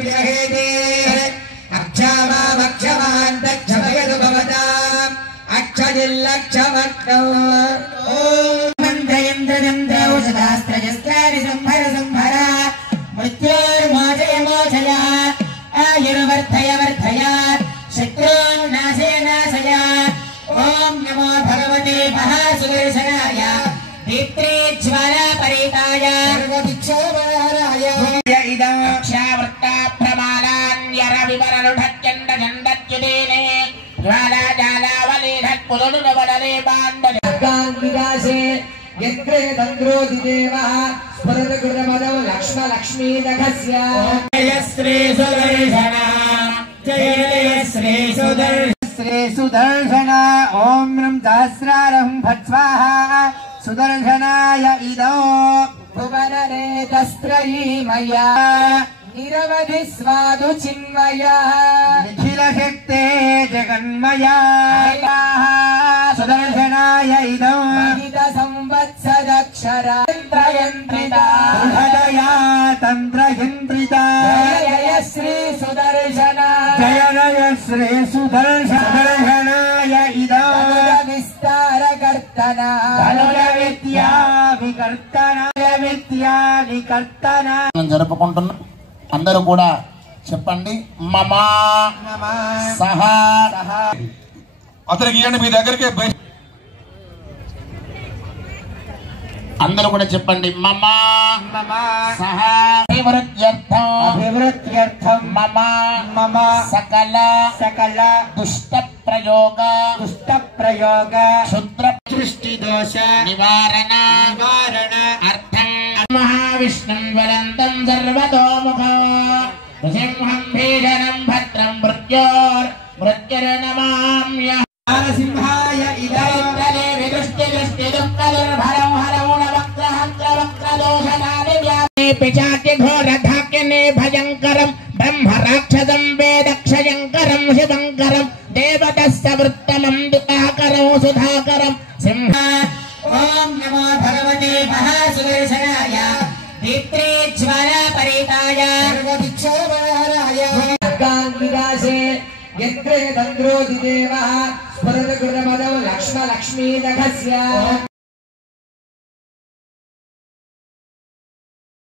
विदहेते अक्षमामक्षमान् दक्षमयतु भवताम् अक्षजिल्लक्षमक्षौ मन्त्रयन्त्रयन्त्रौ सदास्त्रजस्त्राणि संभर संभर मृत्योर्मोचय मोचय आयुर्वर्धय वर्धय शत्रून् नाशय नाशय ओम नमो भगवते महासुदर्शनाय दीप्त्रेज्वालापरीताय सर्वदिक्षोपहाराय इदं क्षावृत्ता प्रमालान्यरविवरनुढच्चण्डचण्डच्युतेने ज्वालाजालावलीढत्पुरुडुबडले बाण्डले यत्रे तन्द्रोदिदेवः स्फुरतकृतमदौ लक्ष्मीनखस्य जय श्री सुदर्शन जय श्री सुदर्शन श्री सुदर्शन ओम नमः सहस्रारं भत्स्वाहा सुदर्शनाय इदो भुवनरेतस्त्रयी मया निरवधि स्वादु चिन्मया निखिल शक्ते जगन्मया सुदर्शनाय इदो महित संवत्सरक्षरा यन्त्रयन्त्रिता हृदया तन्त्रयन्त्रिता जय श्री सुदर्शन जय श्री सुदर्शनाय इदो विस्तारकर्तना धनुज विद्या विकर्तना विद्या विकर्तना జరుపుకుంటున్నాం అందరూ కూడా చెప్పండి మమా సహా అతనికి ఇవ్వండి మీ దగ్గరికి అందరూ కూడా చెప్పండి మమా సహా అభివృద్ధ్యర్థం మమ సకల దుష్ట ప్రయోగ క్షుద్ర సృష్టి దోష నివారణ అర్థం మహావిష్ణుం జ్వలంతం సర్వతోముఖం నృసింహం భీషణం భద్రం మృత్యుర్నమామ్య नरसिंहाय इदरे विदुष्टि दृष्टि दुःखदुर्भरं हरमुणवक्त्रहन्त्रवक्त्रदोषणानि व्यापे पिशाच्य घोरधाक्यने भयङ्करं ब्रह्मराक्षसं वेदक्षयङ्करं शिवङ्करं देवतस्य वृत्तमं दुःखाकरं सुधाकरं सिंह ओम नमो भगवते महासुदर्शनाय दीप्त्रेज्वालापरीताय सर्वदिक्षोपहाराय विदासे यत्रे तन्द्रोदिदेवः स्फुरतकृतमदौ लक्ष्मीनखस्य